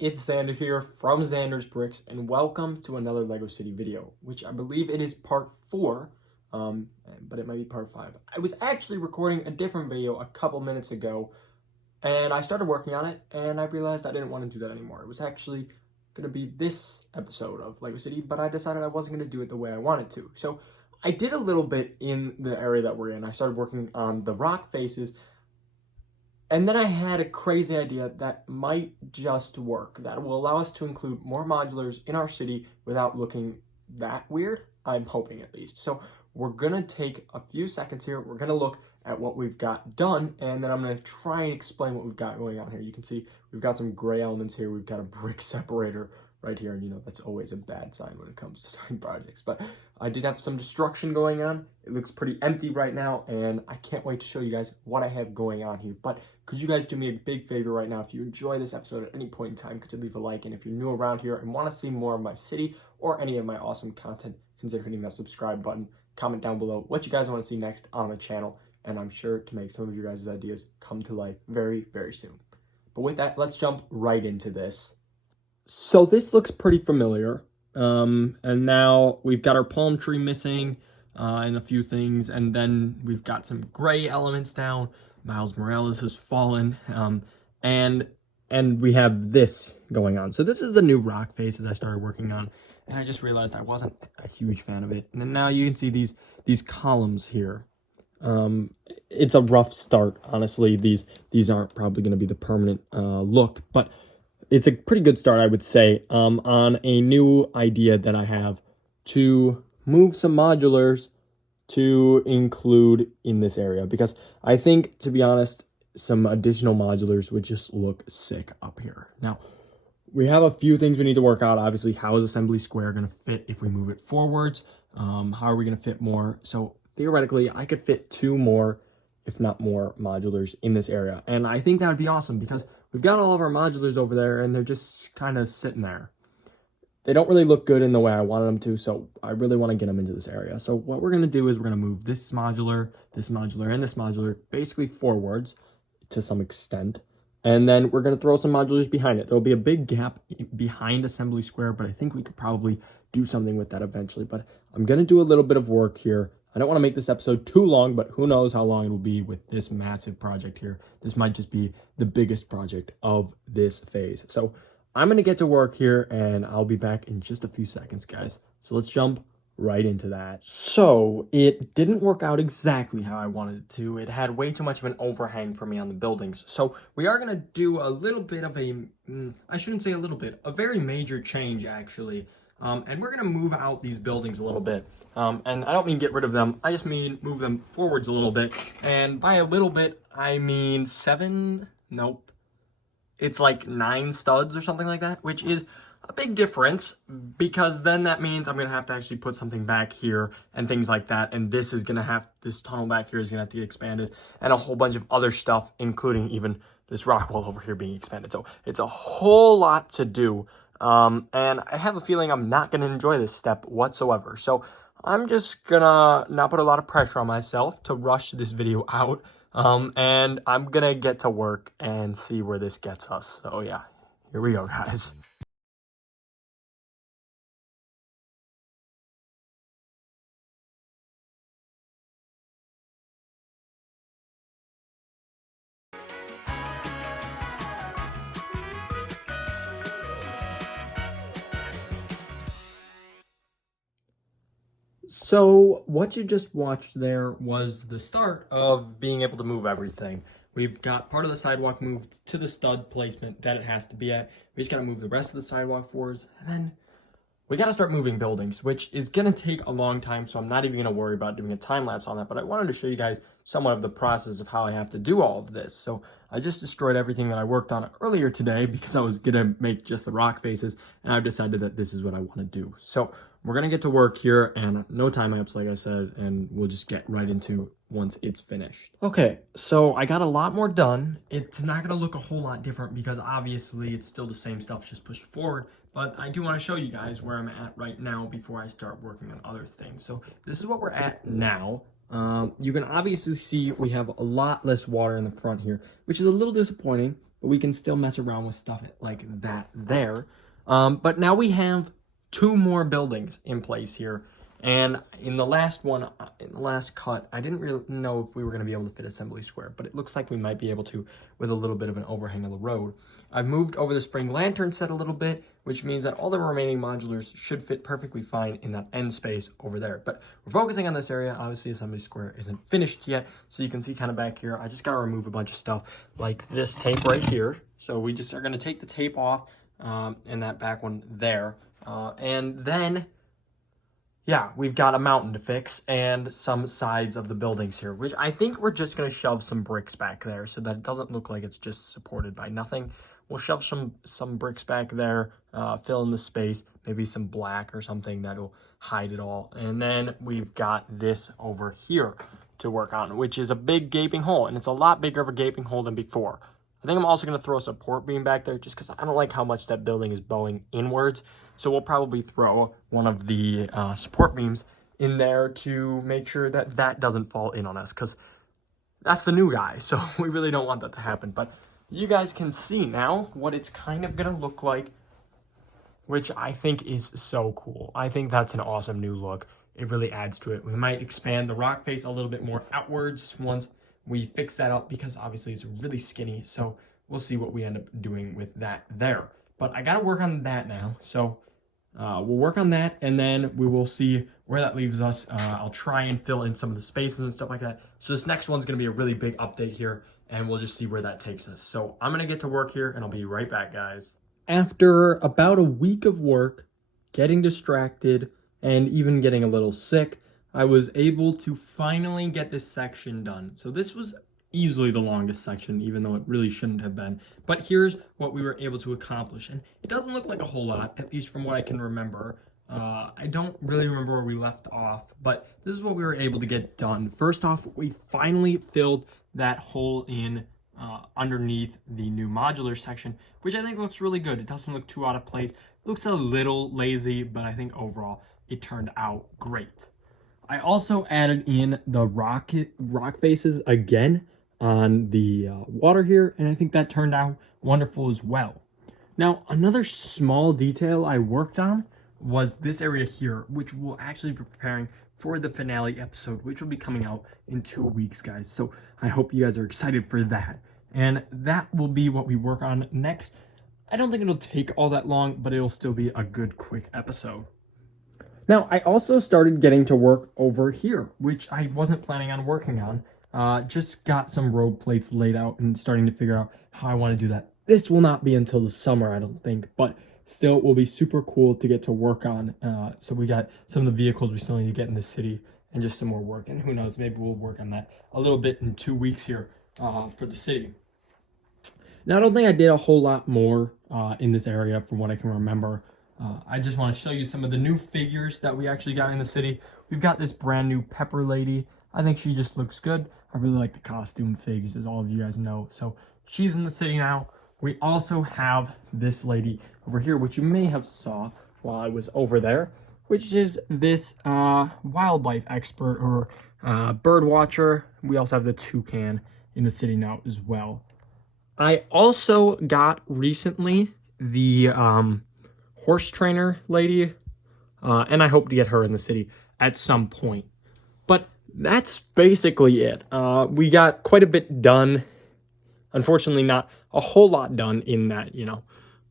it's Xander here from Xander's Bricks, and welcome to another LEGO City video, which I believe it is part 4, but it might be part 5. I was actually recording a different video a couple minutes ago, and I started working on it, and I realized I didn't want to do that anymore. It was actually going to be this episode of LEGO City, but I decided I wasn't going to do it the way I wanted to. So I did a little bit in the area that we're in. I started working on the rock faces, and then I had a crazy idea that might just work, that will allow us to include more modulars in our city without looking that weird. I'm hoping, at least. So we're gonna take a few seconds here. We're gonna look at what we've got done, and then I'm gonna try and explain what we've got going on here. You can see we've got some gray elements here. We've got a brick separator right here, and you know that's always a bad sign when it comes to starting projects. But I did have some destruction going on. It looks pretty empty right now, and I can't wait to show you guys what I have going on here. But could you guys do me a big favor right now? If you enjoy this episode at any point in time, could you leave a like? And if you're new around here and want to see more of my city or any of my awesome content, consider hitting that subscribe button. Comment down below what you guys want to see next on the channel, and I'm sure to make some of your guys' ideas come to life very, very soon. But with that, let's jump right into this. So this looks pretty familiar, and now we've got our palm tree missing and a few things, and then we've got some gray elements down. Miles Morales has fallen, and we have this going on. So this is the new rock faces I started working on, and I just realized I wasn't a huge fan of it. And then now you can see these columns here. It's a rough start, honestly. These aren't probably going to be the permanent look, but it's a pretty good start, I would say, on a new idea that I have to move some modulars to include in this area, because I think, to be honest, some additional modulars would just look sick up here. Now, we have a few things we need to work out. Obviously, how is Assembly Square going to fit if we move it forwards? How are we going to fit more? So theoretically, I could fit 2 more, if not more, modulars in this area. And I think that would be awesome, because we've got all of our modulars over there, and they're just kind of sitting there. They don't really look good in the way I wanted them to, so I really want to get them into this area. So what we're going to do is we're going to move this modular, and this modular basically forwards to some extent. And then we're going to throw some modulars behind it. There'll be a big gap behind Assembly Square, but I think we could probably do something with that eventually. But I'm going to do a little bit of work here. I don't want to make this episode too long, but who knows how long it will be with this massive project here. This might just be the biggest project of this phase. So I'm going to get to work here, and I'll be back in just a few seconds, guys. So let's jump right into that. So it didn't work out exactly how I wanted it to. It had way too much of an overhang for me on the buildings. So we are going to do a little bit of I shouldn't say a little bit, a very major change, actually. And we're going to move out these buildings a little bit. And I don't mean get rid of them. I just mean move them forwards a little bit. And by a little bit, I mean 7, nope. It's like 9 studs or something like that, which is a big difference, because then that means I'm going to have to actually put something back here and things like that. And this tunnel back here is going to have to get expanded, and a whole bunch of other stuff, including even this rock wall over here being expanded. So it's a whole lot to do. And I have a feeling I'm not going to enjoy this step whatsoever. So I'm just going to not put a lot of pressure on myself to rush this video out. And I'm going to get to work and see where this gets us. So yeah, here we go, guys. So what you just watched there was the start of being able to move everything. We've got part of the sidewalk moved to the stud placement that it has to be at. We just got to move the rest of the sidewalk forwards, and then we got to start moving buildings, which is going to take a long time, so I'm not even going to worry about doing a time lapse on that. But I wanted to show you guys somewhat of the process of how I have to do all of this. So I just destroyed everything that I worked on earlier today because I was going to make just the rock faces, and I've decided that this is what I want to do. So we're going to get to work here, and no time lapse, like I said, and we'll just get right into once it's finished. Okay, so I got a lot more done. It's not going to look a whole lot different because obviously it's still the same stuff, just pushed forward. But I do want to show you guys where I'm at right now before I start working on other things. So this is what we're at now. You can obviously see we have a lot less water in the front here, which is a little disappointing. but we can still mess around with stuff like that there. But now we have 2 more buildings in place here. And in the last cut, I didn't really know if we were going to be able to fit Assembly Square, but it looks like we might be able to with a little bit of an overhang of the road. I've moved over the spring lantern set a little bit, which means that all the remaining modulars should fit perfectly fine in that end space over there. But we're focusing on this area. Obviously, Assembly Square isn't finished yet, so you can see kind of back here, I just got to remove a bunch of stuff like this tape right here. So we just are going to take the tape off and that back one there. And then, yeah, we've got a mountain to fix and some sides of the buildings here, which I think we're just going to shove some bricks back there so that it doesn't look like it's just supported by nothing. We'll shove some bricks back there, fill in the space, maybe some black or something that'll hide it all. And then we've got this over here to work on, which is a big gaping hole, and it's a lot bigger of a gaping hole than before. I think I'm also going to throw a support beam back there just because I don't like how much that building is bowing inwards. So we'll probably throw one of the support beams in there to make sure that that doesn't fall in on us, because that's the new guy. So we really don't want that to happen. But you guys can see now what it's kind of going to look like, which I think is so cool. I think that's an awesome new look. It really adds to it. We might expand the rock face a little bit more outwards once we fix that up, because obviously it's really skinny. So we'll see what we end up doing with that there. But I got to work on that now. So we'll work on that, and then we will see where that leaves us. I'll try and fill in some of the spaces and stuff like that. So this next one's going to be a really big update here, and we'll just see where that takes us. So I'm going to get to work here, and I'll be right back, guys. After about a week of work, getting distracted, and even getting a little sick, I was able to finally get this section done. So this was easily the longest section, even though it really shouldn't have been. But here's what we were able to accomplish. And it doesn't look like a whole lot, at least from what I can remember. I don't really remember where we left off, but this is what we were able to get done. First off, we finally filled that hole in underneath the new modular section, which I think looks really good. It doesn't look too out of place. It looks a little lazy, but I think overall it turned out great. I also added in the rock faces again on the water here, and I think that turned out wonderful as well. Now, another small detail I worked on was this area here, which we'll actually be preparing for the finale episode, which will be coming out in 2 weeks, guys. So I hope you guys are excited for that. And that will be what we work on next. I don't think it'll take all that long, but it'll still be a good, quick episode. Now, I also started getting to work over here, which I wasn't planning on working on. Just got some road plates laid out and starting to figure out how I want to do that. This will not be until the summer, I don't think, but still will be super cool to get to work on. So we got some of the vehicles we still need to get in the city and just some more work. And who knows, maybe we'll work on that a little bit in 2 weeks here for the city. Now, I don't think I did a whole lot more in this area from what I can remember. I just want to show you some of the new figures that we actually got in the city. We've got this brand new Pepper lady. I think she just looks good. I really like the costume figs, as all of you guys know. So she's in the city now. We also have this lady over here, which you may have saw while I was over there, which is this wildlife expert or bird watcher. We also have the toucan in the city now as well. I also got recently the horse trainer lady, and I hope to get her in the city at some point. But that's basically it. We got quite a bit done. Unfortunately, not a whole lot done in that,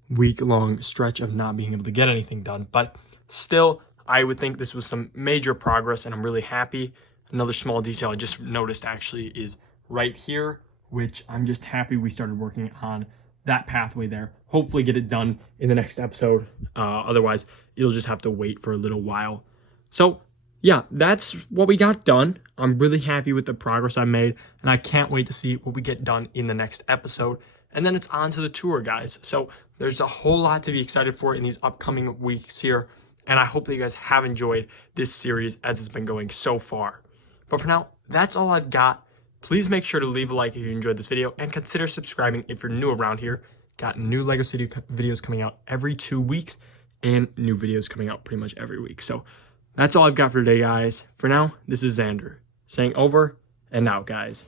week-long stretch of not being able to get anything done. But still, I would think this was some major progress, and I'm really happy. Another small detail I just noticed actually is right here, which I'm just happy we started working on that pathway there. Hopefully get it done in the next episode. Otherwise, you'll just have to wait for a little while. So yeah, that's what we got done. I'm really happy with the progress I made, and I can't wait to see what we get done in the next episode. And then it's on to the tour, guys. So there's a whole lot to be excited for in these upcoming weeks here, and I hope that you guys have enjoyed this series as it's been going so far. But for now, that's all I've got. Please make sure to leave a like if you enjoyed this video, and consider subscribing if you're new around here. Got new LEGO City videos coming out every 2 weeks, and new videos coming out pretty much every week. So that's all I've got for today, guys. For now, this is Xander saying over and out, guys.